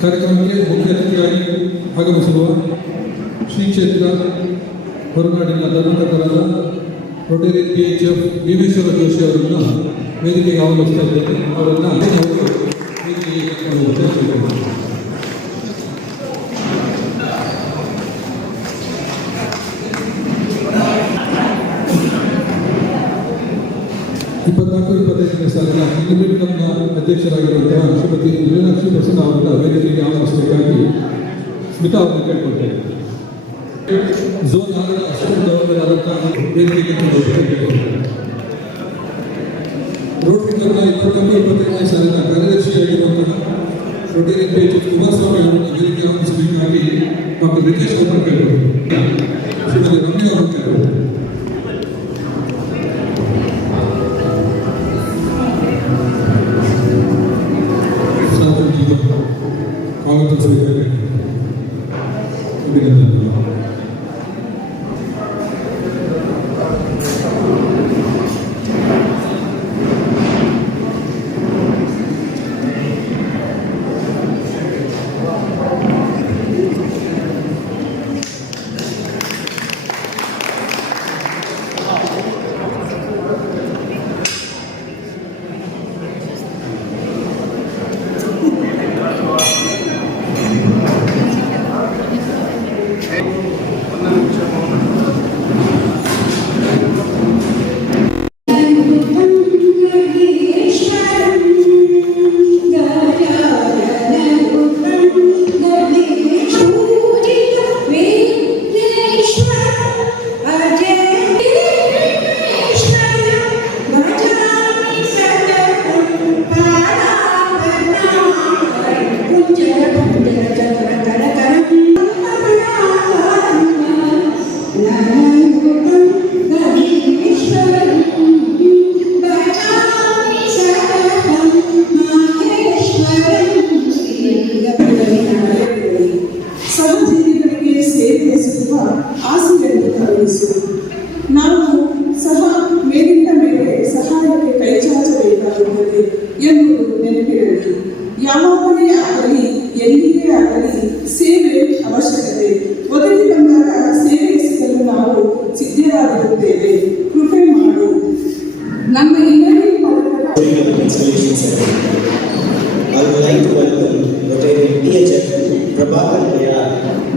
ಕಾರ್ಯಕ್ರಮಕ್ಕೆ ಮುಖ್ಯ ಅತಿಥಿಯಾಗಿ ಆಗಮಿಸಿರುವ ಶ್ರೀ ಕ್ಷೇತ್ರ ಹೊರನಾಡಿನ ಧರ್ಮಕರ್ತರಾದ ರೋಟರಿ PHF ಭೀಮೇಶ್ವರ ಜೋಶಿ ಅವರನ್ನು ವೇದಿಕೆಗೆ ಆಹ್ವಾನಿಸ್ತಾ ಇದ್ದೇನೆ. ಅವರನ್ನು ವೇದಿಕೆಗೆ ಸಾಲಿನ ಇಂಡಿಪೆಂಡೆಂಟ್ನ ಅಧ್ಯಕ್ಷರಾಗಿರುವಂತಹ ಶ್ರೀಮತಿ ಮೀನಾಕ್ಷಿ ಪ್ರಸನ್ನ ಅವರನ್ನು ವೇದಿಕೆಗೆ ಆಹ್ವಾನಿಸಬೇಕಾಗಿ ಸ್ಮಿತಾ ಅವರನ್ನು ಕೇಳಿಕೊಳ್ತೇನೆ. ಝೋನ್ 6ರ ಅಸಿಸ್ಟೆಂಟ್ ಗವರ್ನರ್ ಆದಂತಹ ವೇದಿಕೆಗೆ ರೋಟರಿ ಕ್ಲಬ್ನ 21-22ನೇ ಸಾಲಿನ ಕಾರ್ಯದರ್ಶಿಯಾಗಿರುವಂತಹ ರೋಟರಿ PHF ಕುಮಾರಸ್ವಾಮಿ ಅವರನ್ನು ವೇದಿಕೆಗೆ ಆಹ್ವಾನಿಸಬೇಕಾಗಿ ಡಾಕ್ಟರ್ ರಿತೇಶ್ ಅವರನ್ನು ಕೇಳಿಕೊಳ್ತೇನೆ. ಶ್ರೀಮತಿ ರಮ್ಯಾ ಅವರನ್ನು ಕೇಳಿಕೊಳ್ತೇನೆ.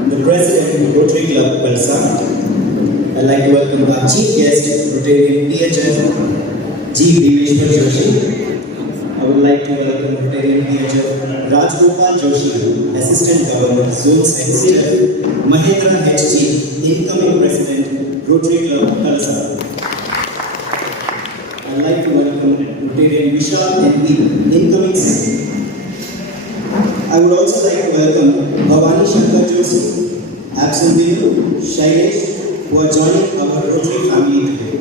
the President of Rotary Club, Palsa. I'd like to welcome our Chief Guest, Rotarian PHF, G. Bhimeshwar Joshi. I would like to welcome Rotarian PHF, Rajgopal Joshi, Assistant Governor, Zone Secretary, Mahendra H.G., Incoming President, Rotary Club, Palsa. I'd like to welcome Rotarian Vishal MP, Incoming Secretary. I would also like to welcome Bhavani Shankar Joshi, absent Vinu, Shailesh, who are joining our Rotary family today.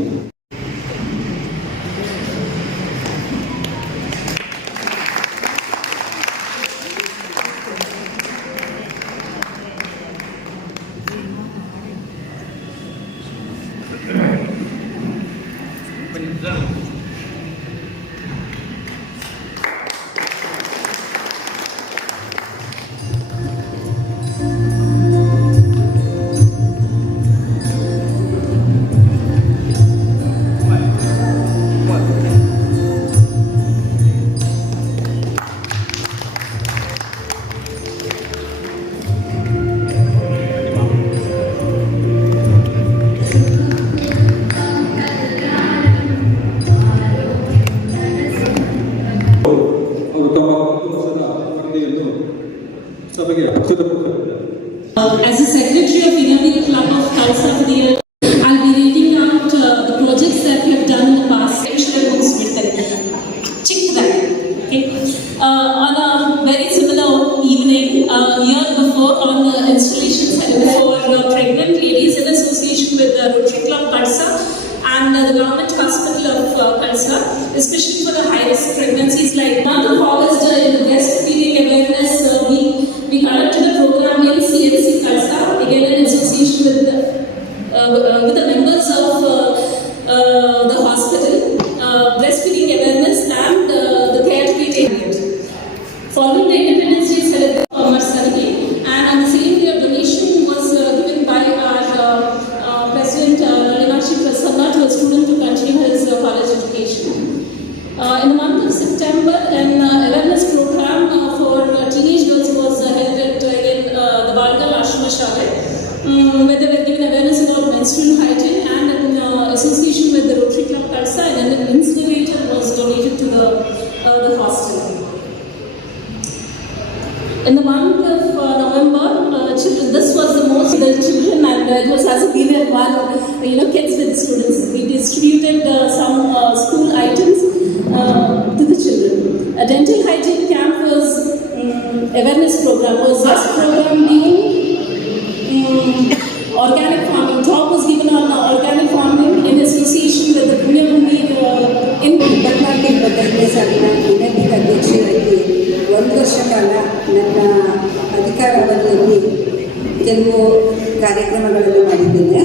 ಸಭೆಗೆ ಪಕ್ಷದ As a secretary of Innovate Club of Khalsa for the year, I'll be reading out the projects that we have done in the past. Okay. On a very similar evening, year before, on the installation for pregnant ladies in association with the Rotary Club Khalsa and the Government Hospital of Khalsa, especially for the high-risk pregnancies like month of August in the breastfeeding awareness week. We conducted a program in CHC Khalsa, again in association with the members of the hospital, breastfeeding awareness and the care to be taken. Following the Independence Day celebration of Marsali, and on the same day, a donation was given by our President Nalinashi Prasanna to a student to continue his college education. In the month of September, an awareness program for teenage girls was held at the Balgal Ashrama Shala, where they were given awareness about menstrual hygiene, and in association with the Rotary Club Khalsa, and an incinerator was donated to the hostel. In the month of November, children, this was the most the children, and it was as if we were one, kids with students. We distributed some school items to the children. A dental hygiene camp was awareness program. Was this program being organic farming? Talk was given on organic farming in association with the Punya Bhumi in 25ನೇ ಸಾಲಿನ United ಅಧ್ಯಕ್ಷರಾಗಿ 1 ವರ್ಷ ಕಾಲ ನನ್ನ ಅಧಿಕಾರಾವಧಿಯಲ್ಲಿ ಕೆಲವು ಕಾರ್ಯಕ್ರಮಗಳನ್ನು ಮಾಡಿದ್ದೇನೆ.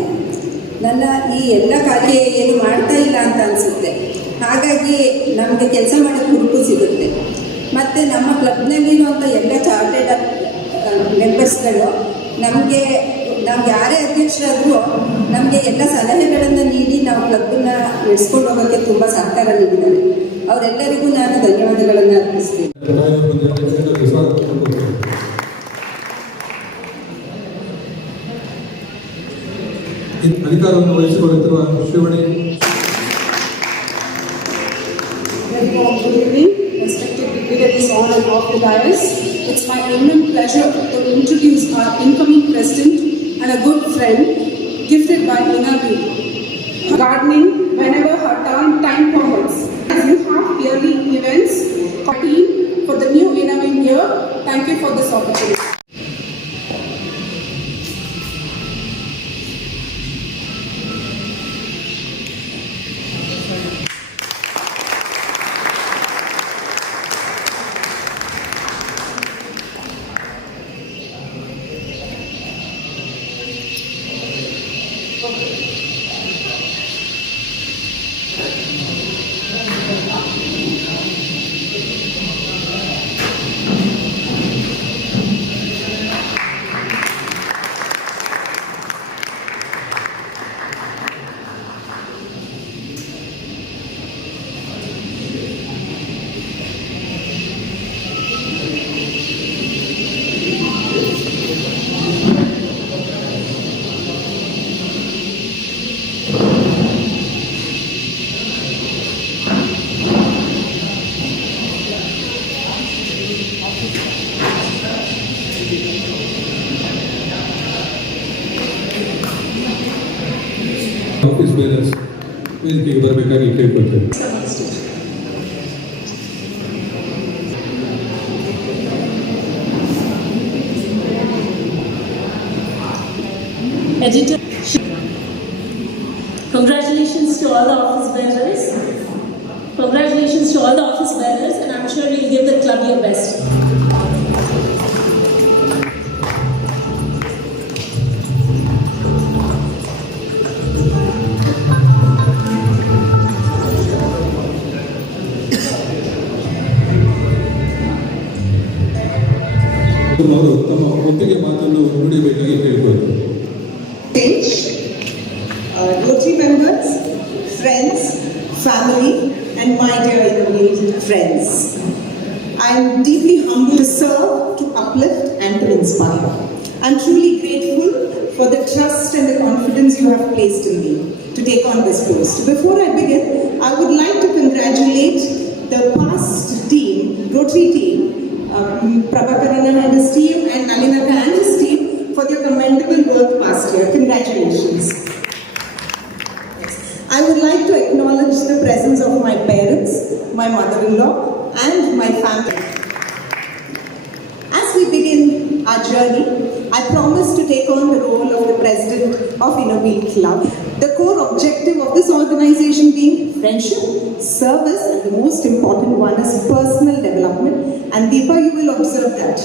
ನನ್ನ ಈ ಎಲ್ಲ ಕಾರ್ಯ ಏನು ಮಾಡ್ತಾ ಇಲ್ಲ ಅಂತ ಅನಿಸುತ್ತೆ. ಹಾಗಾಗಿ ನಮಗೆ ಕೆಲಸ ಮಾಡೋಕ್ಕೆ ಹುರುಪು ಸಿಗುತ್ತೆ. ಮತ್ತು ನಮ್ಮ ಕ್ಲಬ್ನಲ್ಲಿರುವಂಥ ಎಲ್ಲ ಚಾರ್ಟೆಡ್ ಮೆಂಬರ್ಸ್ಗಳು ನಮಗೆ ಯಾರೇ ಅಧ್ಯಕ್ಷರಾದರೂ ನಮಗೆ ಎಲ್ಲ ಸಲಹೆಗಳನ್ನು ನೀಡಿ ನಾವು ಕ್ಲಬ್ಬನ್ನು ನಡೆಸ್ಕೊಂಡು ಹೋಗೋಕ್ಕೆ ತುಂಬ ಸಹಕಾರ ನೀಡಿದ್ದಾರೆ. ಅವರೆಲ್ಲರಿಗೂ ನಾನು ಧನ್ಯವಾದಗಳನ್ನು ಅರ್ಪಿಸ್ತೀನಿ. ಅಧಿಕಾರವನ್ನು ವಹಿಸಿಕೊಳ್ಳುತ್ತಿರುವ ಶ್ರೀವಣಿ. Good evening, respected dignitaries on and off the dais. It's my eminent pleasure to introduce our incoming president and a good friend, gifted by Inavi. Gardening whenever her time permits. As you have yearly events, team for the new Inavi year. Thank you for this opportunity. Office bearers ವೇದಿಕೆಗೆ ಬರಬೇಕಾಗಿ ಕೇಳ್ಕೊಳ್ತೇವೆ. Editor, congratulations to all the office bearers. Congratulations to all the office bearers, and I'm sure you'll give the club your best. ಅವರು ತಮ್ಮ ಒಪ್ಪಿಗೆ ಮಾತನ್ನು ನುಡಿಯಬೇಕಾಗಿ ಕೇಳಿಕೊಳ್ಳುತ್ತಾರೆ. Rotary members, friends, family, and my dear Innovate friends. I am deeply humbled to serve, to uplift, and to inspire. I am truly grateful for the trust and the confidence you have placed in me to take on this post. Before I begin, I would like to congratulate the past team, Rotary team, Prabhakaran and his team, and commendable work past year. Congratulations. I would like to acknowledge the presence of my parents, my mother-in-law, and my family. As we begin our journey, I promise to take on the role of the president of Innovate Club. The core objective of this organization being friendship, service, and the most important one is personal development. And Deepa, you will observe that,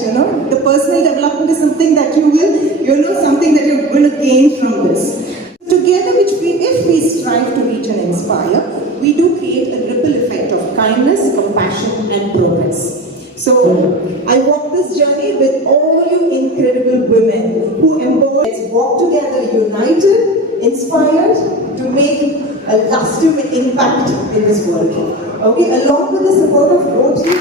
the personal development is something that you will, something that you're going to gain from this. Together, if we strive to reach and inspire, we do create a ripple effect of kindness, compassion, and progress. So, I walk this journey with all you incredible women who embody. Let's walk together, united, inspired, to make a lasting impact in this world. Okay, along with the support of Rotary.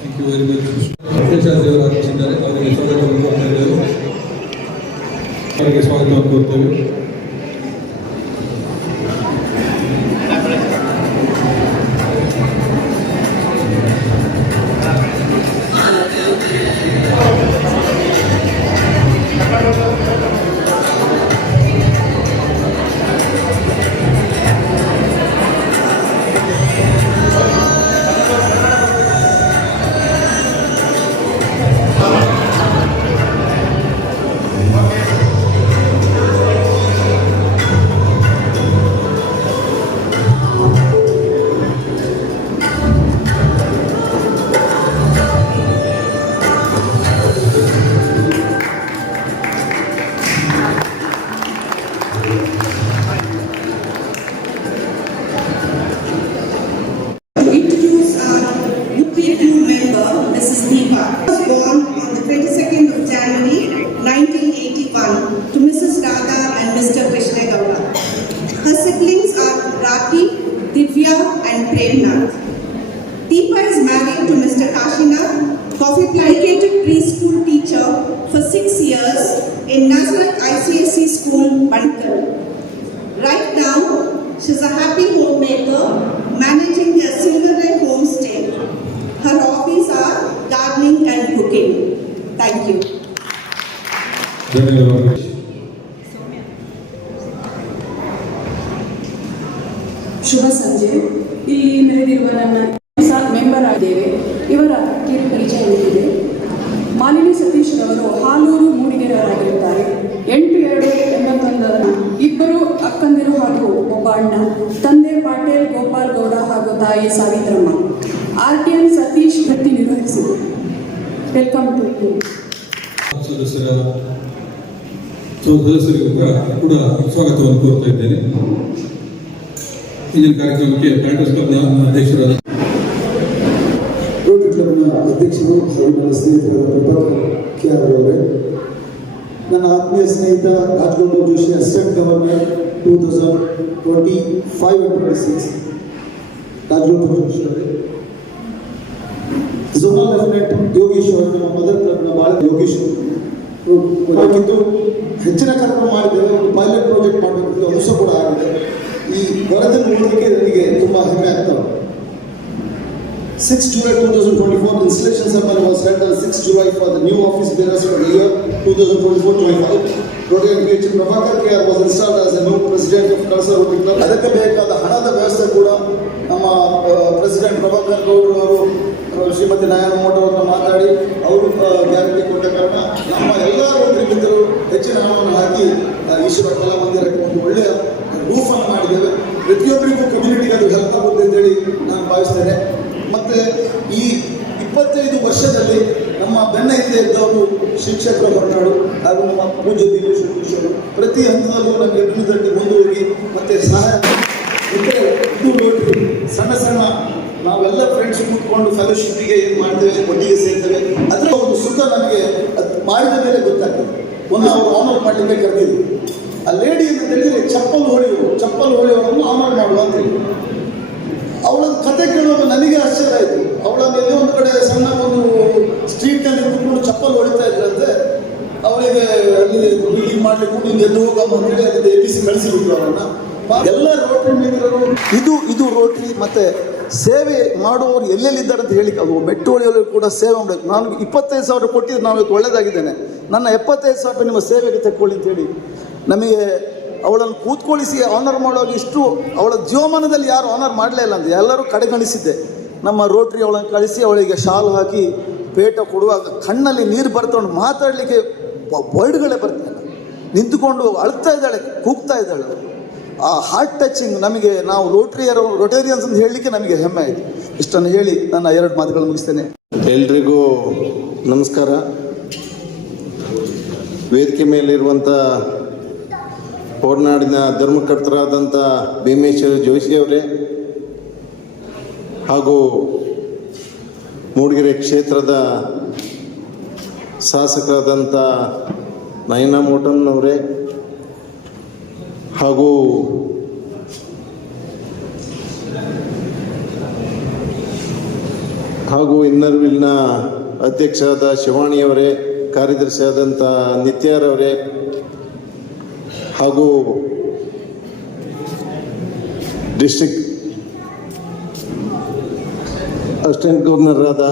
Thank you very much. ಅಧ್ಯಕ್ಷರು ಆಗಮಿಸಿದ್ದಾರೆ, ಅವರಿಗೆ ಸ್ವಾಗತವನ್ನು ಕೋರ್ತಾ ಇದ್ದೇವೆ. ಅವರಿಗೆ ಸ್ವಾಗತವನ್ನು ಕೋರ್ತೇವೆ. Introduce our Woodley crew member, Mrs. Deepa. She was born on the 22nd of January 1981 to Mrs. Radha and Mr. Krishna Gowda. Her siblings are Rati, Divya, and Premnath. Deepa is married to Mr. Kashinath, coffee-dedicated preschool teacher for 6 years in Nazareth ICSE School, Bandkal. Right now, she's a happy homemaker, managing their Silverway homestay. Her hobbies are gardening and cooking. Thank you. ಧನ್ಯವಾದಗಳು. ಶುಭ ಸಂಜೆ. ಇಲ್ಲಿ ನೆರೆದಿರುವ ನನ್ನ member ಆಗಿದ್ದೇವೆ. ಇವರ ಕಿರು ಪರಿಚಯ ಇದೆ. ಮಾಲಿನಿ ಸತೀಶ್ ರವರು ಹಾಲೂರು ಮೂಡಿಗೆರೆಯವರಾಗಿರುತ್ತಾರೆ. 8281 ಇಬ್ಬರು ಅಕ್ಕಂದಿರು ಹಾಗೂ ಒಬ್ಬ ಅಣ್ಣ. ತಂದೆ ಪಾಟೇಲ್ ಗೋಪಾಲ್ ಗೌಡ ಹಾಗೂ ತಾಯಿ ಸಾವಿತ್ರಮ್ಮ. RTN ಸತೀಶ್ ವೃತ್ತಿ ನಿರ್ವಹಿಸಿದರು. Welcome to you. ಸದಸ್ಯರಿಗೂ ಕೂಡ ಸ್ವಾಗತವನ್ನು ಕೋರ್ತಾ ಇದ್ದೇನೆ. ಇಂದಿನ ಕಾರ್ಯಕ್ರಮಕ್ಕೆ ಬ್ಯಾಟರ್ಸ್ ಕ್ಲಬ್ನ ಅಧ್ಯಕ್ಷರಾದ ರೋಟರಿ ಕ್ಲಬ್ನ ಅಧ್ಯಕ್ಷರು ಹಾಗೂ ನನ್ನ ಸ್ನೇಹಿತರಾದ ಪ್ರಭಾಕರ್ KR ಅವರೇ, ನನ್ನ ಆತ್ಮೀಯ ಸ್ನೇಹಿತ Rajagopal Joshi, assistant governor 2025 and 26, Rajagopal Joshi ಅವರೇ, ಝೋನಲ್ ಲೆಫ್ಟಿನೆಂಟ್ ಯೋಗೇಶ್ ಅವರು, ನಮ್ಮ ಮದರ್ ಕ್ಲಬ್ನ ಬಾಳ ಯೋಗೇಶ್ ಆಗಿದ್ದು ಹೆಚ್ಚಿನ ಕಾರ್ಯಕ್ರಮ ಮಾಡಿದ್ದೇವೆ. ಒಂದು ಪೈಲಟ್ ಪ್ರಾಜೆಕ್ಟ್ ಮಾಡಬೇಕು, ಅದು ಸಹ ಕೂಡ ಆಗಿದೆ. ಈ ವರದಿ ನೋಡೋದಕ್ಕೆ ನನಗೆ ತುಂಬ ಹೆಮ್ಮೆ ಆಗ್ತವೆ. 6 July 2024, installation ceremony was held on 6 July for the new office bearers for the year 2024-25. Rotary PH Prabhakar KR was installed as a new president of Kalsa Rotary Club. ಅದಕ್ಕೆ ಬೇಕಾದ ಹಣದ ವ್ಯವಸ್ಥೆ ಕೂಡ ನಮ್ಮ ಪ್ರೆಸಿಡೆಂಟ್ ಪ್ರಭಾಕರ್ ಗೌಡ್ರು ಅವರು ಶ್ರೀಮತಿ ನಯನ ಮೋಟ ಅವ್ರನ್ನ ಮಾತಾಡಿ ಅವರು ಗ್ಯಾರಂಟಿ ಕೊಟ್ಟ ಕಾರಣ ನಮ್ಮ ಎಲ್ಲ ರೋಟರಿ ಮಿತ್ರರು ಹೆಚ್ಚಿನ ಹಣವನ್ನು ಹಾಕಿ ಈಶ್ವರ ಕಲಾ ಮಂದಿರಕ್ಕೆ ಒಂದು ಒಳ್ಳೆಯ ರೂಫನ್ನು ಮಾಡಿದ್ದೇವೆ. ಪ್ರತಿಯೊಬ್ಬರಿಗೂ ಕಮ್ಯುನಿಟಿಗೆ ಅದು ಹೆಲ್ಪ್ ಆಗುತ್ತೆ ಅಂತೇಳಿ ನಾನು ಭಾವಿಸ್ತೇನೆ. ಮತ್ತು ಈ 25 ವರ್ಷದಲ್ಲಿ ನಮ್ಮ ಬೆನ್ನ ಹಿಂದೆ ಇದ್ದವರು ಶಿಕ್ಷಕರ ಹೊರನಾಡು ಹಾಗೂ ನಮ್ಮ ಪೂಜ್ಯ ದಿನೇಶ್ ಅವರು ಪ್ರತಿ ಹಂತದಲ್ಲೂ ನಮಗೆ ಬೆನ್ನುತಟ್ಟಿ ಮುಂದುವರಿ ಮತ್ತು ಸಹಾಯ. ಮತ್ತು ಇದು ರೋಟರಿ ಸಣ್ಣ ಸಣ್ಣ ನಾವೆಲ್ಲ ಫ್ರೆಂಡ್ಸ್ ಕೂತ್ಕೊಂಡು ಫೆಲೋಶಿಪ್ಪಿಗೆ ಏನು ಮಾಡ್ತೇವೆ, ಒಟ್ಟಿಗೆ ಸೇರ್ತೇವೆ, ಅದರ ಒಂದು ಸುಖ ನಮಗೆ ಅದು ಮಾಡಿದ ಮೇಲೆ ಗೊತ್ತಾಗ್ತದೆ. ಒಂದು ಅವರು ಆನರ್ ಮಾಡಲಿಕ್ಕೆ ಕರೆದಿದ್ರು. ಆ ಲೇಡಿ ಅಂತ ಹೇಳಿದರೆ ಚಪ್ಪಲ್ ಹೊಳೆಯುವವರನ್ನು ಆನರ್ ಮಾಡುವ ಅಂತೇಳಿ ಅವಳ ಕತೆ ಕೇಳುವಾಗ ನನಗೆ ಆಶ್ಚರ್ಯ ಆಯಿತು. ಅವಳ ಮೇಲೆ ಒಂದು ಕಡೆ ಸಣ್ಣ ಒಂದು ಸ್ಟ್ರೀಟ್ನಲ್ಲಿ ಕೂತ್ಕೊಂಡು ಚಪ್ಪಲ್ ಹೊಡಿತಾ ಇದ್ರಂತೆ. ಅವಳಿಗೆ ಅಲ್ಲಿ ಬಿಲ್ಡಿಂಗ್ ಮಾಡಲಿಕ್ಕೆ ಇಲ್ಲಿ ಎದ್ದು ಹೋಗಮ್ಮ ಅಂತೇಳಿ ಅಲ್ಲಿ ಎಬ್ಬಿಸಿ ಕಳಿಸಿಬಿಟ್ರು ಅವರನ್ನು. ಎಲ್ಲ ರೋಟರಿ ಮಿತ್ರರು ಇದು ರೋಟರಿ. ಮತ್ತು ಸೇವೆ ಮಾಡುವವರು ಎಲ್ಲೆಲ್ಲಿದ್ದಾರೆ ಅಂತ ಹೇಳಿ ಅದು ಮೆಟ್ಟುವಳಿಯಲ್ಲೂ ಕೂಡ ಸೇವೆ ಮಾಡಬೇಕು. ನಾನು 25,000 ಕೊಟ್ಟಿದ್ದು ನಾನು ಇವತ್ತು ಒಳ್ಳೆಯದಾಗಿದ್ದೇನೆ, ನನ್ನ 75,000 ನಿಮ್ಮ ಸೇವೆಗೆ ತಕ್ಕೊಳ್ಳಿ ಅಂತೇಳಿ ನಮಗೆ ಅವಳನ್ನು ಕೂತ್ಕೊಳ್ಳಿಸಿ ಆನರ್ ಮಾಡುವಾಗ ಇಷ್ಟು ಅವಳ ಜೀವಮಾನದಲ್ಲಿ ಯಾರು ಆನರ್ ಮಾಡಲೇ ಇಲ್ಲ ಅಂತ ಎಲ್ಲರೂ ಕಡೆಗಣಿಸಿದ್ದೆ. ನಮ್ಮ ರೋಟ್ರಿ ಅವಳನ್ನು ಕಳಿಸಿ ಅವಳಿಗೆ ಶಾಲ್ ಹಾಕಿ ಪೇಟ ಕೊಡುವಾಗ ಕಣ್ಣಲ್ಲಿ ನೀರು ಬರ್ತಕೊಂಡು ಮಾತಾಡಲಿಕ್ಕೆ ವರ್ಡ್ಗಳೇ ಬರ್ತಾಯಿಲ್ಲ, ನಿಂತುಕೊಂಡು ಅಳ್ತಾ ಇದ್ದಾಳೆ, ಕೂಗ್ತಾ ಇದ್ದಾಳೆ. ಆ ಹಾರ್ಟ್ ಟಚಿಂಗ್ ನಮಗೆ, ನಾವು ರೋಟೇರಿಯನ್ಸ್ ಅಂತ ಹೇಳಲಿಕ್ಕೆ ನಮಗೆ ಹೆಮ್ಮೆ ಆಯಿತು. ಇಷ್ಟನ್ನು ಹೇಳಿ ನನ್ನ 2 ಮಾತುಗಳು ಮುಗಿಸ್ತೇನೆ. ಎಲ್ರಿಗೂ ನಮಸ್ಕಾರ. ವೇದಿಕೆ ಮೇಲಿರುವಂಥ ಹೊರನಾಡಿನ ಧರ್ಮಕರ್ತರಾದಂಥ ಭೀಮೇಶ್ವರ ಜೋಶಿಯವರೇ ಹಾಗೂ ಮೂಡಿಗೆರೆ ಕ್ಷೇತ್ರದ ಶಾಸಕರಾದಂಥ ನಯನಾ ಮೋಟಮ್ನವರೇ ಹಾಗೂ ಇನ್ನರ್ವಿಲ್ನ ಅಧ್ಯಕ್ಷರಾದ ಶಿವಾಣಿಯವರೇ, ಕಾರ್ಯದರ್ಶಿಯಾದಂಥ ನಿತ್ಯಾರವರೇ ಹಾಗೂ ಡಿಸ್ಟ್ರಿಕ್ಟ್ ಅಸಿಸ್ಟೆಂಟ್ ಗವರ್ನರಾದ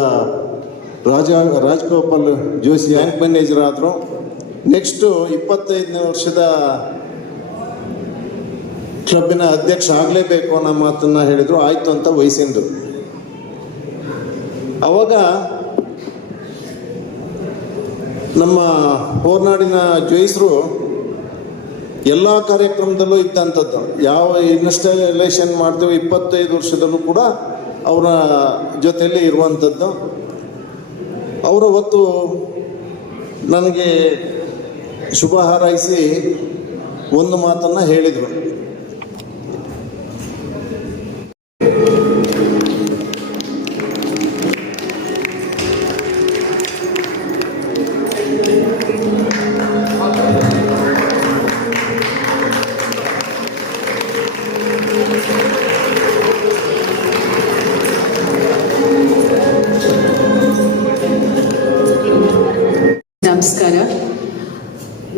ರಾಜಗೋಪಾಲ್ ಜೋಶಿ ಬ್ಯಾಂಕ್ ಮ್ಯಾನೇಜರ್ ಆದರು. ನೆಕ್ಸ್ಟು 25ನೇ ವರ್ಷದ ಕ್ಲಬ್ಬಿನ ಅಧ್ಯಕ್ಷ ಆಗಲೇಬೇಕು ಅನ್ನೋ ಮಾತನ್ನು ಹೇಳಿದರು. ಆಯಿತು ಅಂತ ವಹಿಸಿದ್ರು. ಅವಾಗ ನಮ್ಮ ಹೊರನಾಡಿನ ಜೋಯಿಸರು ಎಲ್ಲ ಕಾರ್ಯಕ್ರಮದಲ್ಲೂ ಇದ್ದಂಥದ್ದು. ಯಾವ ಇನ್ಸ್ಟಾಲೇಷನ್ ಮಾಡ್ತೇವೆ 25 ವರ್ಷದಲ್ಲೂ ಕೂಡ ಅವರ ಜೊತೆಯಲ್ಲಿ ಇರುವಂಥದ್ದು. ಅವರು ಅವತ್ತು ನನಗೆ ಶುಭ ಹಾರೈಸಿ ಒಂದು ಮಾತನ್ನು ಹೇಳಿದರು. ನಮಸ್ಕಾರ.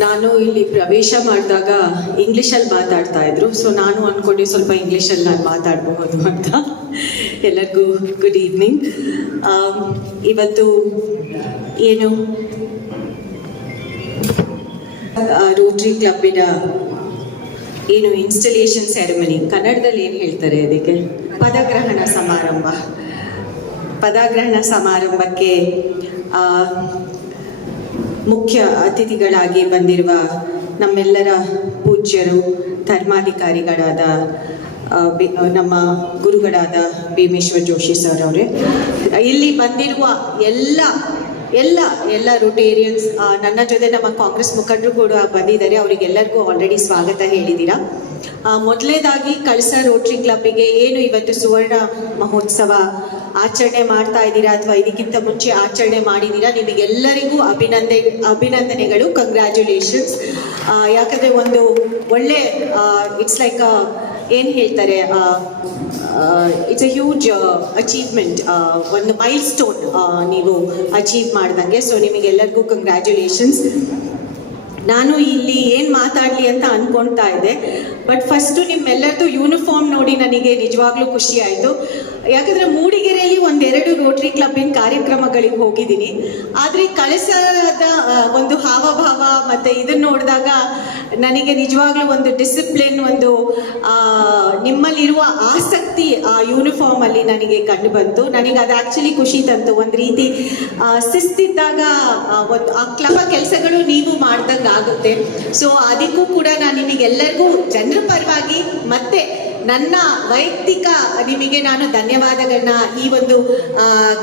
ನಾನು ಇಲ್ಲಿ ಪ್ರವೇಶ ಮಾಡಿದಾಗ ಇಂಗ್ಲೀಷಲ್ಲಿ ಮಾತಾಡ್ತಾ ಇದ್ರು. ಸೊ ನಾನು ಅಂದ್ಕೊಂಡೆ ಸ್ವಲ್ಪ ಇಂಗ್ಲೀಷಲ್ಲಿ ನಾನು ಮಾತಾಡಬಹುದು ಅಂತ. ಎಲ್ಲರಿಗೂ ಗುಡ್ ಈವ್ನಿಂಗ್. ಇವತ್ತು ಏನು ರೋಟ್ರಿ ಕ್ಲಬ್ಬಿನ ಏನು ಇನ್ಸ್ಟಲೇಷನ್ ಸೆರೆಮನಿ, ಕನ್ನಡದಲ್ಲಿ ಏನು ಹೇಳ್ತಾರೆ ಅದಕ್ಕೆ, ಪದಗ್ರಹಣ ಸಮಾರಂಭಕ್ಕೆ ಮುಖ್ಯ ಅತಿಥಿಗಳಾಗಿ ಬಂದಿರುವ ನಮ್ಮೆಲ್ಲರ ಪೂಜ್ಯರು, ಧರ್ಮಾಧಿಕಾರಿಗಳಾದ ನಮ್ಮ ಗುರುಗಳಾದ ಭೀಮೇಶ್ವರ್ ಜೋಶಿ ಸರ್ ಅವರೇ, ಇಲ್ಲಿ ಬಂದಿರುವ ಎಲ್ಲ ರೋಟೇರಿಯನ್ಸ್, ನನ್ನ ಜೊತೆ ನಮ್ಮ ಕಾಂಗ್ರೆಸ್ ಮುಖಂಡರು ಕೂಡ ಬಂದಿದ್ದಾರೆ. ಅವರಿಗೆಲ್ಲರಿಗೂ ಆಲ್ರೆಡಿ ಸ್ವಾಗತ ಹೇಳಿದ್ದೀರಾ. ಮೊದಲನೇದಾಗಿ ಕಳಸ ರೋಟ್ರಿ ಕ್ಲಬ್ಬಿಗೆ ಏನು ಇವತ್ತು ಸುವರ್ಣ ಮಹೋತ್ಸವ ಆಚರಣೆ ಮಾಡ್ತಾ ಇದ್ದೀರಾ ಅಥವಾ ಇದಕ್ಕಿಂತ ಮುಂಚೆ ಆಚರಣೆ ಮಾಡಿದ್ದೀರಾ, ನಿಮಗೆಲ್ಲರಿಗೂ ಅಭಿನಂದನೆಗಳು, ಕಂಗ್ರ್ಯಾಚುಲೇಷನ್ಸ್. ಯಾಕಂದರೆ ಒಂದು ಒಳ್ಳೆ ಇಟ್ಸ್ ಲೈಕ್ ಏನು ಹೇಳ್ತಾರೆ, ಇಟ್ಸ್ ಅ ಹ್ಯೂಜ್ ಅಚೀವ್ಮೆಂಟ್, ಒಂದು ಮೈಲ್ ಸ್ಟೋನ್ ನೀವು ಅಚೀವ್ ಮಾಡ್ದಂಗೆ. ಸೊ ನಿಮಗೆಲ್ಲರಿಗೂ ಕಂಗ್ರ್ಯಾಚುಲೇಷನ್ಸ್. ನಾನು ಇಲ್ಲಿ ಏನು ಮಾತಾಡಲಿ ಅಂತ ಅಂದ್ಕೊಳ್ತಾ ಇದ್ದೆ, ಬಟ್ ಫಸ್ಟು ನಿಮ್ಮೆಲ್ಲರದು ಯೂನಿಫಾರ್ಮ್ ನೋಡಿ ನನಗೆ ನಿಜವಾಗ್ಲೂ ಖುಷಿ ಆಯಿತು. ಯಾಕಂದರೆ ಮೂಡಿಗೆರೆಯಲ್ಲಿ 1-2 ರೋಟ್ರಿ ಕ್ಲಬ್ಬಿನ ಕಾರ್ಯಕ್ರಮಗಳಿಗೆ ಹೋಗಿದ್ದೀನಿ. ಆದರೆ ಕಳಸದ ಒಂದು ಹಾವಭಾವ ಮತ್ತು ಇದನ್ನು ನೋಡಿದಾಗ ನನಗೆ ನಿಜವಾಗ್ಲೂ ಒಂದು ಡಿಸಿಪ್ಲಿನ್, ಒಂದು ನಿಮ್ಮಲ್ಲಿರುವ ಆಸಕ್ತಿ ಆ ಯೂನಿಫಾರ್ಮಲ್ಲಿ ನನಗೆ ಕಂಡು ಬಂತು. ನನಗೆ ಅದು ಆ್ಯಕ್ಚುಲಿ ಖುಷಿ ತಂತು. ಒಂದು ರೀತಿ ಶಿಸ್ತಿದ್ದಾಗ ಒಂದು ಆ ಕ್ಲಬ್ ಕೆಲಸಗಳು ನೀವು ಮಾಡ್ದಂಗೆ ಆಗುತ್ತೆ. ಸೊ ಅದಕ್ಕೂ ಕೂಡ ನಾನು ನಿಮಗೆಲ್ಲರಿಗೂ ಜನರ ಪರವಾಗಿ ಮತ್ತೆ ನನ್ನ ವೈಯಕ್ತಿಕ ನಿಮಗೆ ನಾನು ಧನ್ಯವಾದಗಳನ್ನ ಈ ಒಂದು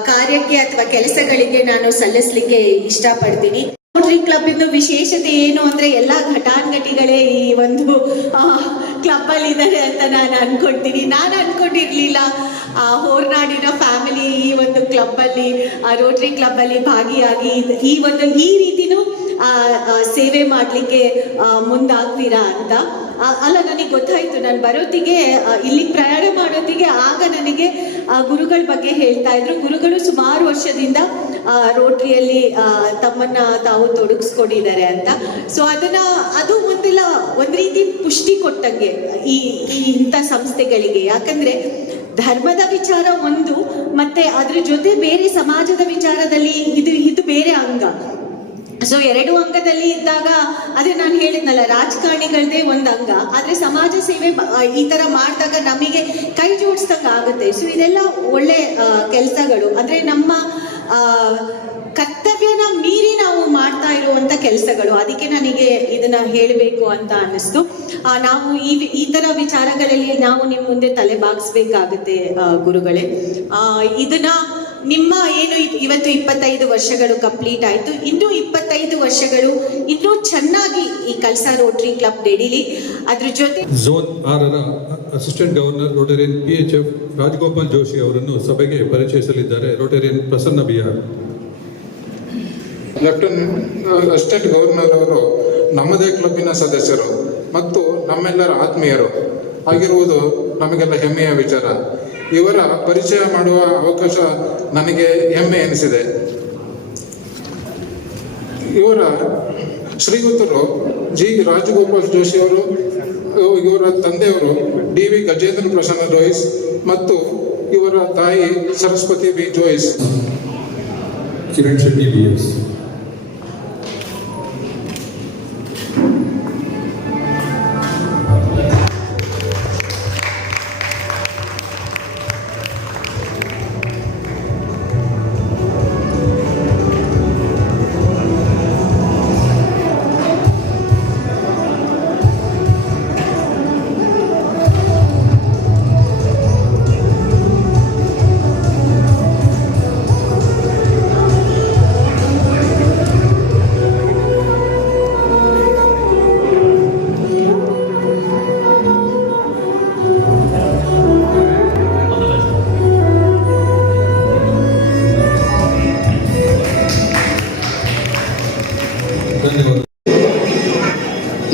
ಕಾರ್ಯಕ್ಕೆ ಅಥವಾ ಕೆಲಸಗಳಿಗೆ ನಾನು ಸಲ್ಲಿಸಲಿಕ್ಕೆ ಇಷ್ಟಪಡ್ತೀನಿ. ರೋಟರಿ ಕ್ಲಬ್ಬಿಂದು ವಿಶೇಷತೆ ಏನು ಅಂದರೆ ಎಲ್ಲ ಘಟಾನುಘಟಿಗಳೇ ಈ ಒಂದು ಕ್ಲಬ್ಬಲ್ಲಿ ಇದ್ದಾರೆ ಅಂತ ನಾನು ಅಂದ್ಕೊಳ್ತೀನಿ. ನಾನು ಅಂದ್ಕೊಂಡಿರಲಿಲ್ಲ ಹೊರನಾಡಿನ ಫ್ಯಾಮಿಲಿ ಈ ಒಂದು ಕ್ಲಬ್ಬಲ್ಲಿ, ರೋಟರಿ ಕ್ಲಬ್ಬಲ್ಲಿ ಭಾಗಿಯಾಗಿ ಈ ರೀತಿನೂ ಸೇವೆ ಮಾಡಲಿಕ್ಕೆ ಮುಂದಾಗ್ತೀರಾ ಅಂತ. ಅಲ್ಲ, ನನಗೆ ಗೊತ್ತಾಯಿತು. ನಾನು ಬರೋತ್ತಿಗೆ ಇಲ್ಲಿಗೆ ಪ್ರಯಾಣ ಮಾಡೋತ್ತಿಗೆ ಆಗ ನನಗೆ ಗುರುಗಳ ಬಗ್ಗೆ ಹೇಳ್ತಾ ಇದ್ರು. ಗುರುಗಳು ಸುಮಾರು ವರ್ಷದಿಂದ ರೋಟ್ರಿಯಲ್ಲಿ ತಮ್ಮನ್ನು ತಾವು ತೊಡಗಿಸ್ಕೊಂಡಿದ್ದಾರೆ ಅಂತ. ಸೊ ಅದು ಒಂದು ರೀತಿ ಪುಷ್ಟಿ ಕೊಟ್ಟಂಗೆ ಈ ಇಂಥ ಸಂಸ್ಥೆಗಳಿಗೆ. ಯಾಕಂದರೆ ಧರ್ಮದ ವಿಚಾರ ಒಂದು, ಮತ್ತೆ ಅದ್ರ ಜೊತೆ ಬೇರೆ ಸಮಾಜದ ವಿಚಾರದಲ್ಲಿ ಇದು ಬೇರೆ ಅಂಗ. ಸೊ ಎರಡು ಅಂಗದಲ್ಲಿ ಇದ್ದಾಗ ಅದೇ ನಾನು ಹೇಳಿದ್ನಲ್ಲ, ರಾಜಕಾರಣಿಗಳದೇ ಒಂದು ಅಂಗ, ಆದರೆ ಸಮಾಜ ಸೇವೆ ಈ ಥರ ಮಾಡಿದಾಗ ನಮಗೆ ಕೈ ಜೋಡಿಸ್ದಂಗೆ ಆಗುತ್ತೆ. ಸೊ ಇದೆಲ್ಲ ಒಳ್ಳೆ ಕೆಲಸಗಳು, ಅಂದರೆ ನಮ್ಮ ಕರ್ತವ್ಯನ ಮೀರಿ ನಾವು ಮಾಡ್ತಾ ಇರುವಂಥ ಕೆಲಸಗಳು. ಅದಕ್ಕೆ ನನಗೆ ಇದನ್ನ ಹೇಳಬೇಕು ಅಂತ ಅನ್ನಿಸ್ತು. ನಾವು ಈ ಥರ ವಿಚಾರಗಳಲ್ಲಿ ನಾವು ನಿಮ್ಮ ಮುಂದೆ ತಲೆ ಬಾಗಿಸ್ಬೇಕಾಗುತ್ತೆ ಗುರುಗಳೇ. ಇದನ್ನ ನಿಮ್ಮ ಏನು ಇವತ್ತು 25 ವರ್ಷಗಳು ಕಂಪ್ಲೀಟ್ ಆಯಿತು, ಇನ್ನೂ 25 ವರ್ಷಗಳು ಇನ್ನೂ ಚೆನ್ನಾಗಿ ಈ ಕಲ್ಸಾ ರೋಟರಿ ಕ್ಲಬ್ ನಡೀಲಿ. ಅದ್ರ ಜೊತೆ ಝೋನ್ 6ರ assistant governor Rotarian PHF Rajagopal Joshi ಅವರನ್ನು ಸಭೆಗೆ ಪರಿಚಯಿಸಲಿದ್ದಾರೆ Rotarian Prasanna BR. Lieutenant assistant governor ಅವರು ನಮ್ಮದೇ ಕ್ಲಬ್ಬಿನ ಸದಸ್ಯರು ಮತ್ತು ನಮ್ಮೆಲ್ಲರ ಆತ್ಮೀಯರು ಆಗಿರುವುದು ನಮಗೆಲ್ಲ ಹೆಮ್ಮೆಯ ವಿಚಾರ. ಇವರ ಪರಿಚಯ ಮಾಡುವ ಅವಕಾಶ ನನಗೆ ಹೆಮ್ಮೆ ಎನಿಸಿದೆ. ಇವರ ಶ್ರೀಯುತರು ಜಿ ರಾಜಗೋಪಾಲ್ ಜೋಶಿ ಅವರು, ಇವರ ತಂದೆಯವರು DV ಗಜೇಂದ್ರ ಪ್ರಸನ್ನ ಜೋಯಿಸ್ ಮತ್ತು ಇವರ ತಾಯಿ ಸರಸ್ವತಿ ಬಿ ಜೋಯಿಸ್. ಕಿರಣ್ ಶೆಟ್ಟಿ BS.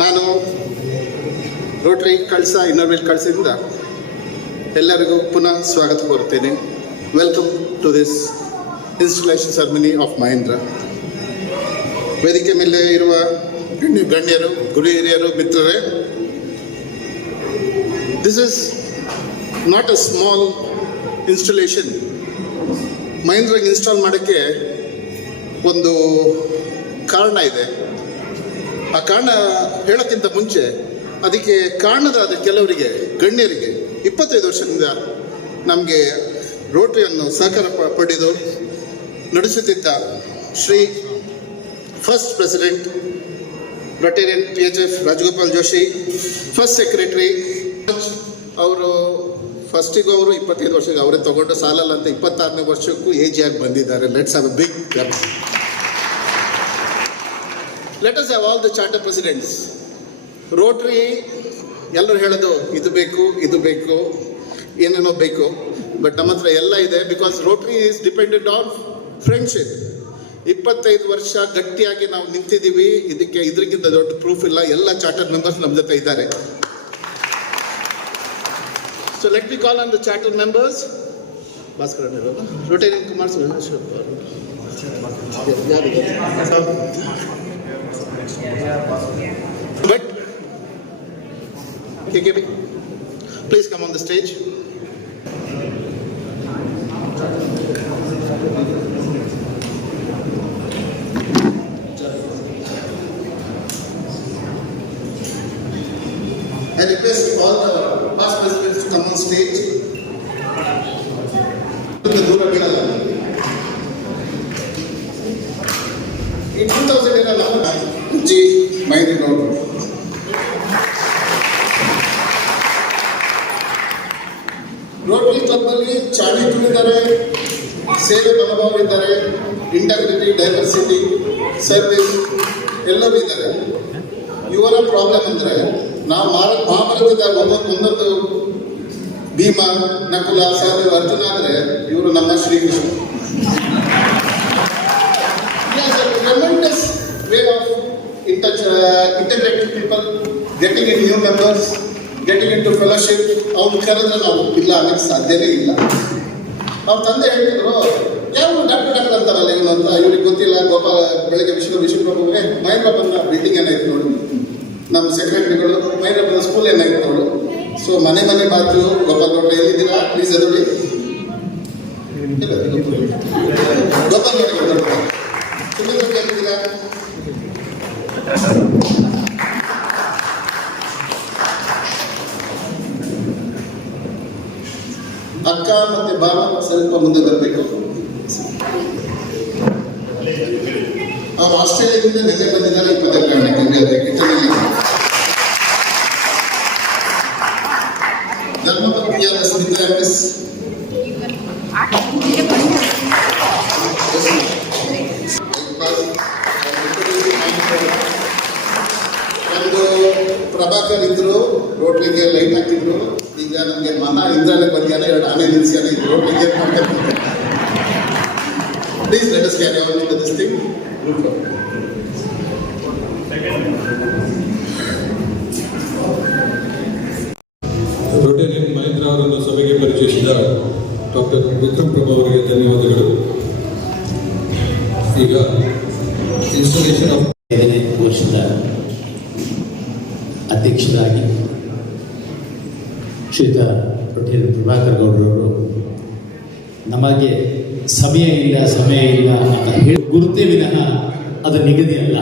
ನಾನು ರೋಟರಿ ಕಳಸ ಇನ್ನರ್ವೇಲ್ ಕಳಸದಿಂದ ಎಲ್ಲರಿಗೂ ಪುನಃ ಸ್ವಾಗತ ಕೋರುತ್ತೇನೆ. Welcome to this installation ceremony of Mahendra. ವೇದಿಕೆ ಮೇಲೆ ಇರುವ ಗಣ್ಯರು, ಗುರು ಹಿರಿಯರು, ಮಿತ್ರರೇ, this is not a small installation. ಮಹೇಂದ್ರಾಗ ಇನ್ಸ್ಟಾಲ್ ಮಾಡೋಕ್ಕೆ ಒಂದು ಕಾರಣ ಇದೆ. ಆ ಕಾರಣ ಹೇಳೋಕ್ಕಿಂತ ಮುಂಚೆ ಅದಕ್ಕೆ ಕಾರಣದಾದ ಕೆಲವರಿಗೆ, ಗಣ್ಯರಿಗೆ 25 ವರ್ಷದಿಂದ ನಮಗೆ ರೋಟರಿಯನ್ನು ಸಹಕಾರ ಪಡೆದು ನಡೆಸುತ್ತಿದ್ದ Shri first president Rotarian PHF Rajagopal Joshi, first secretary ಅವರು, ಫಸ್ಟಿಗೂ ಅವರು 25 ವರ್ಷಕ್ಕೆ ಅವರೇ ತಗೊಂಡು ಸಾಲಲ್ಲ ಅಂತ 26ನೇ ವರ್ಷಕ್ಕೂ ಏಜಿಯಾಗಿ ಬಂದಿದ್ದಾರೆ. Let's have a big club. Let us have all the charter presidents. Rotary ಎಲ್ಲರೂ ಹೇಳೋದು ಇದು ಬೇಕು, ಇದು ಬೇಕು, ಏನೇನೋ ಬೇಕು, ಬಟ್ ನಮ್ಮ ಹತ್ರ ಎಲ್ಲ ಇದೆ. Because Rotary is depended on friendship. 25 ವರ್ಷ ಗಟ್ಟಿಯಾಗಿ ನಾವು ನಿಂತಿದ್ದೀವಿ. ಇದಕ್ಕಿಂತ ದೊಡ್ಡ ಪ್ರೂಫ್ ಇಲ್ಲ. ಎಲ್ಲ ಚಾರ್ಟರ್ ಮೆಂಬರ್ಸ್ ನಮ್ಮ ಜೊತೆ ಇದ್ದಾರೆ. So let me call on the charter members. Bhaskar Rotarian Kumar But KKB, please come on the stage. I request all the past presidents to come on stage. In 2011, G. Mahendra Gowda. Rotary ಕ್ಲಬ್ನಲ್ಲಿ ಚಾರಿತ್ರಿದ್ದಾರೆ, ಸೇವೆ ಮನೋಭಾವ ಇದ್ದಾರೆ, integrity, diversity, service ಎಲ್ಲರೂ ಇದ್ದಾರೆ. ಇವರ problem ಅಂದರೆ ನಾವು ಮಹಾಭಾರತದ ಒಂದೊಂದು ಭೀಮ, ನಕುಲ, ಸಹದೇವ, ಅರ್ಜುನ ಆದರೆ ಇವರು ನಮ್ಮ Shrikrishna. Tremendous way of integrating people, getting in new members, getting into fellowship. ಅವ್ರು ಕರೆದ್ರೆ ನಾವು ಇಲ್ಲ ಅನ್ನೋಕ್ಕೆ ಸಾಧ್ಯನೇ ಇಲ್ಲ. ಅವ್ರ ತಂದೆ ಹೇಳ್ತಿದ್ರು, ಯಾರು ಡಾಕ್ಟರ್ ಅಂತಾರಲ್ಲ ಇವನು ಅಂತ. ಇವ್ರಿಗೆ ಗೊತ್ತಿಲ್ಲ. ಗೋಪಾಲ ಬೆಳಗ್ಗೆ ವಿಶ್ವಪ್ರಭುಗೆ ಮಹೇಂದ್ರ ಬಂದ ಬಿಲ್ಡಿಂಗ್ ಏನಾಯ್ತು ನೋಡು, ನಮ್ಮ ಸೆಕ್ರೆಟರಿಗಳು ಮಹೇಂದ್ರ ಬಂದ ಸ್ಕೂಲ್ ಏನಾಯ್ತು ನೋಡು. ಸೊ ಮನೆ ಮನೆ ಮಾತು ಗೋಪಾಲ್ ಗೌಡ್ರೆ ಎಲ್ಲಿದ್ದೀರಾ ಪ್ಲೀಸ್ ಎದುರಿ ಗೋಪಾಲ್ ಗೌಡ್ರೆ ಸುಮ್ಮನೆ ಎಲ್ಲಿದ್ದೀರಾ ಅಕ್ಕ ಮತ್ತೆ ಬಾಬಾ ಸ್ವಲ್ಪ ಮುಂದೆ ಬರಬೇಕು. ಅವ್ರು ಆಸ್ಟ್ರೇಲಿಯಾದಿಂದ ನಿನ್ನೆ ಬಂದಿದ್ದಾರೆ 22 ಇಟಲಿಯಲ್ಲಿ. ಧರ್ಮಪತ್ನಿಯಾದ ಸುನೀತಾ MS ಒಂದು ಪ್ರಭಾಕರ್ ಇದ್ರು, ರೋಡ್ಲಿಗೆ ಲೈಟ್ ಹಾಕಿದ್ರು. ಈಗ ನಮಗೆ ಮನ ಇಂದ್ರಾಲೆ ಬಂದ್ಯಾನ 2 ಆನೆ ನಿಲ್ಸ್ಯಾನ ರೋಡ್ಲಿಗೆ ಮಾಡ್ಕೊಂಡು. Please let us carry on with this thing. Rotarian Mahendra ಅವರನ್ನು ಸಭೆಗೆ ಪರಿಚಯಿಸಿದ ಡಾಕ್ಟರ್ ವಿಕ್ರಮ್ ಪ್ರಭು ಅವರಿಗೆ ಧನ್ಯವಾದಗಳು. ಈಗ ಇನ್ಸ್ಟಾಲೇಷನ್ ಆಫ್ 5ನೇ ವರ್ಷದ ಅಧ್ಯಕ್ಷರಾಗಿ ಶ್ರೀಯುತ ರೋಟೇರಿಯನ್ ಪ್ರಭಾಕರ್ ಗೌಡರವರು ನಮಗೆ ಸಮಯ ಇಲ್ಲ ಅಂತ ಹೇಳಿ ಗುರುತೇ ವಿನಃ ಅದು ನಿಗದಿ ಅಲ್ಲ.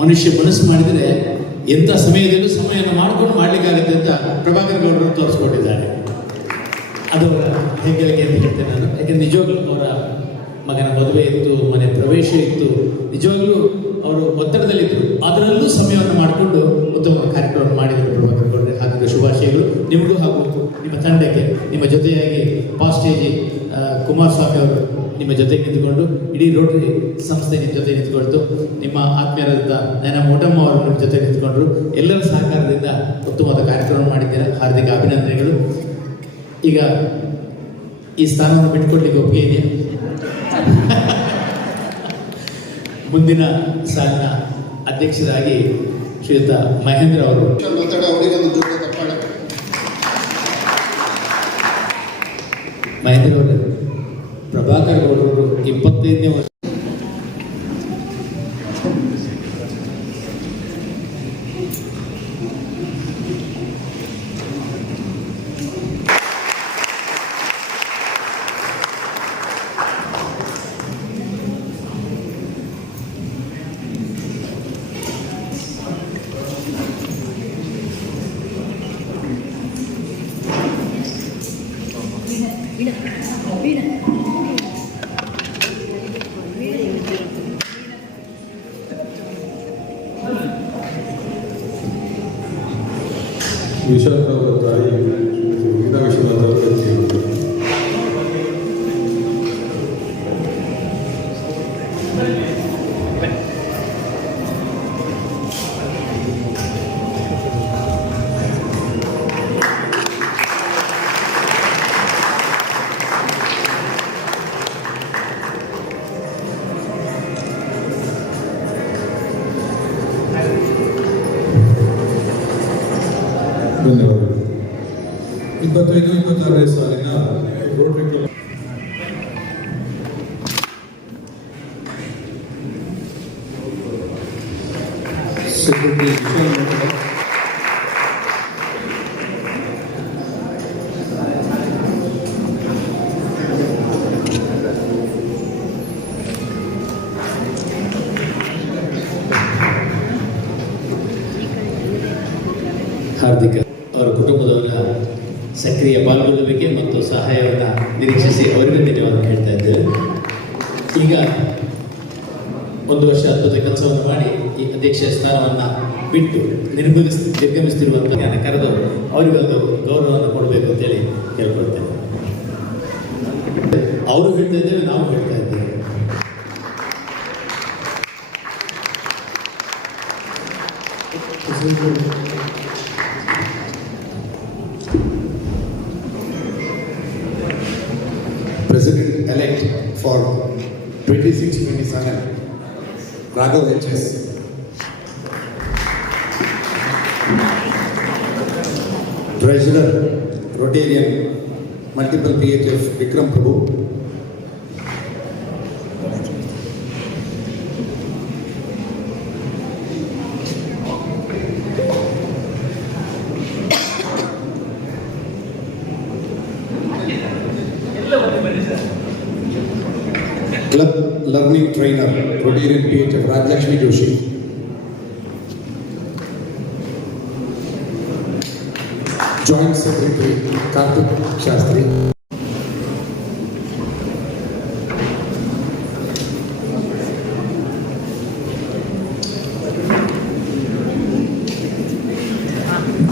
ಮನುಷ್ಯ ಮನಸ್ಸು ಮಾಡಿದರೆ ಎಂಥ ಸಮಯದಲ್ಲೂ ಸಮಯವನ್ನು ಮಾಡಿಕೊಂಡು ಮಾಡಲಿಕ್ಕಾಗುತ್ತೆ ಅಂತ ಪ್ರಭಾಕರ್ ಗೌಡರು ತೋರಿಸ್ಕೊಟ್ಟಿದ್ದಾರೆ. ಅದು ಹೆಗ್ಗಳಿಕೆ ಅಂತ ಹೇಳ್ತೇನೆ ನಾನು. ಯಾಕೆಂದರೆ ನಿಜವಾಗ್ಲೂ ಅವರ ಮಗನ ಮದುವೆ ಇತ್ತು, ಮನೆ ಪ್ರವೇಶ ಇತ್ತು, ನಿಜವಾಗ್ಲೂ ಅವರು ಒತ್ತಡದಲ್ಲಿದ್ದರು. ಅದರಲ್ಲೂ ಸಮಯವನ್ನು ಮಾಡಿಕೊಂಡು ಉತ್ತಮ ಕಾರ್ಯಕ್ರಮ ಮಾಡಿದರು ಪ್ರಭಾಕರ್ ಗೌಡರು. ಹಾಗಾಗಿ ಶುಭಾಶಯಗಳು ನಿಮಗೂ ಹಾಗೂ ನಿಮ್ಮ ತಂಡಕ್ಕೆ. ನಿಮ್ಮ ಜೊತೆಯಾಗಿ ಪಾಸ್ಟೇಜಿ ಕುಮಾರಸ್ವಾಮಿ ಅವರು ನಿಮ್ಮ ಜೊತೆಗೆ ನಿಂತುಕೊಂಡು, ಇಡೀ ರೋಟರಿ ಸಂಸ್ಥೆ ನಿಮ್ಮ ಜೊತೆ ನಿಂತ್ಕೊಳ್ತು. ನಿಮ್ಮ ಆತ್ಮೀಯರಾದ ನನ್ನ ಮೋಟಮ್ಮ ಅವರು ನಿಮ್ಮ ಜೊತೆ ನಿಂತ್ಕೊಂಡ್ರು. ಎಲ್ಲರ ಸಹಕಾರದಿಂದ ಉತ್ತಮವಾದ ಕಾರ್ಯಕ್ರಮ ಮಾಡಿದ್ದೀರಾ. ಹಾರ್ದಿಕ ಅಭಿನಂದನೆಗಳು. ಈಗ ಈ ಸ್ಥಾನವನ್ನು ಬಿಟ್ಕೊಡ್ಲಿಕ್ಕೆ ಒಪ್ಪಿಗೆ ಇದೆಯಾ? ಮುಂದಿನ ಸಾಲಿನ ಅಧ್ಯಕ್ಷರಾಗಿ ಶ್ರೀಯುತ ಮಹೇಂದ್ರ ಅವರು. ಮಹೇಂದ್ರ ಅವರು, ಪ್ರಭಾಕರ್ ಗೌಡರು 25ನೇ ವರ್ಷ ವಿಶಾಖ ಅವರ ತಾಯಿ ವೀಣಾ ವಿಶ್ವನಾಥ್ ಅವರು ಧನ್ಯವಾದಗಳು. 25-26ನೇ ಸಾಲಿನ ರೋಟರಿ ಕ್ಲಬ್ ಸೆಕ್ರೆಟರಿ ವಿಶಾಲ್ ಮಠ, ಹಾರ್ದಿಕ ಅವರ ಕುಟುಂಬದವರ ಸಕ್ರಿಯ ಪಾಲ್ಗೊಳ್ಳುವಿಕೆ ಮತ್ತು ಸಹಾಯವನ್ನು ನಿರೀಕ್ಷಿಸಿ ಅವರಿಗೂ ಧನ್ಯವಾದ ಹೇಳ್ತಾ ಇದ್ದೇವೆ. ಈಗ 1 ವರ್ಷ ಅದ್ಭುತ ಕೆಲಸವನ್ನು ಮಾಡಿ ಈ ಅಧ್ಯಕ್ಷ ಸ್ಥಾನವನ್ನು ಬಿಟ್ಟು ನಿರ್ಗಮಿಸ್ತಿರುವಂಥ ಜ್ಞಾನ ಕರೆದು ಅವರಿಗೊಂದು ಗೌರವವನ್ನು ಕೊಡಬೇಕು ಅಂತೇಳಿ ಕೇಳ್ಕೊಳ್ತೇನೆ. ಅವರು ಹೇಳ್ತಾ ಇದ್ದೇವೆ, ನಾವು ಹೇಳ್ತಾ ಇದ್ದೇವೆ. President-elect for 26-27, Raghav HS. Treasurer, Rotarian, multiple PHF, Vikram Prabhu. Club learning trainer Rotarian PHF Rajalakshmi Joshi. Joint secretary Karthik Shastri.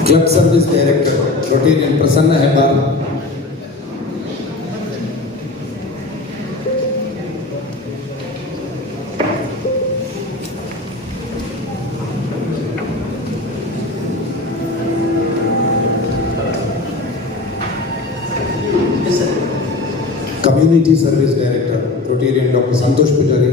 Club service director Rotarian Prasanna Hebbar. Community service director Rotarian doctor Santosh Poojary.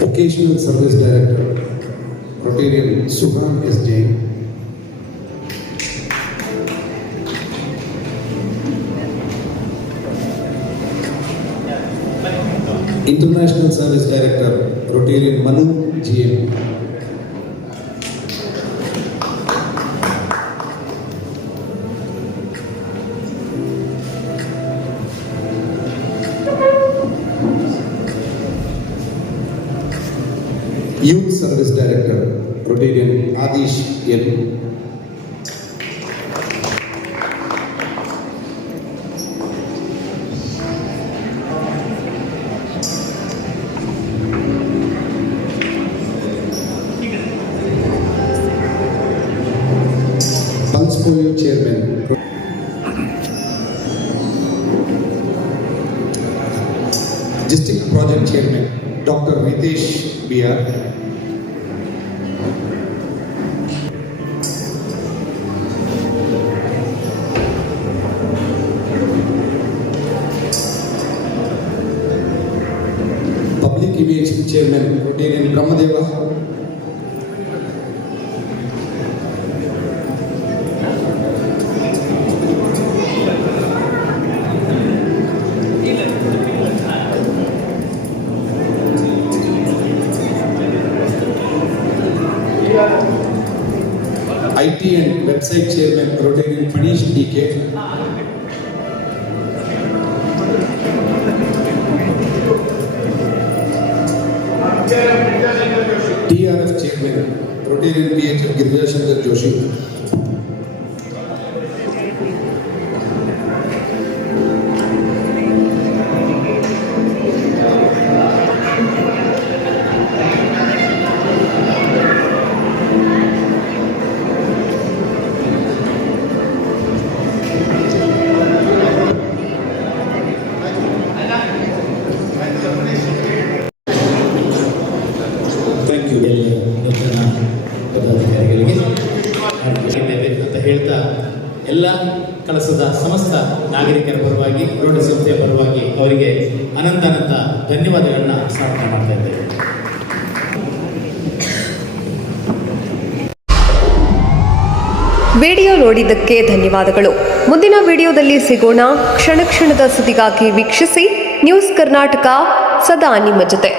Vocational Service Director, Rotarian Subhan S. Jain. International Service Director, Rotarian Manu GM. Youth Service Director, Rotarian Adish L. Pulse Polio Chairman, District Project Chairman, Dr. Ritesh B.R. Public Image Chairman, Rotarian Brahmadeva. IT and Website Chairman, Rotarian Manish DK. TRF Chairman, Rotarian PHF Girija Shankar Joshi. Thank you. ನೂತನ ಪದಾಧಿಕಾರಿಗಳಿಗೆ ಅಂತ ಹೇಳ್ತಾ ಎಲ್ಲ ಕಳಸದ ಸಮಸ್ತ ನಾಗರಿಕರ ಪರವಾಗಿ road ಸಂಸ್ಥೆಯ ಪರವಾಗಿ ಅವರಿಗೆ ಅನಂತ ಧನ್ಯವಾದಗಳನ್ನ ಸಮರ್ಪಣೆ ಮಾಡ್ತಾ ಇದ್ದೇವೆ. ವಿಡಿಯೋ ನೋಡಿದ್ದಕ್ಕೆ ಧನ್ಯವಾದಗಳು. ಮುಂದಿನ ವಿಡಿಯೋದಲ್ಲಿ ಸಿಗೋಣ. ಕ್ಷಣ ಕ್ಷಣದ ಸುದ್ದಿಗಾಗಿ ವೀಕ್ಷಿಸಿ ನ್ಯೂಸ್ ಕರ್ನಾಟಕ, ಸದಾ ನಿಮ್ಮ ಜೊತೆ.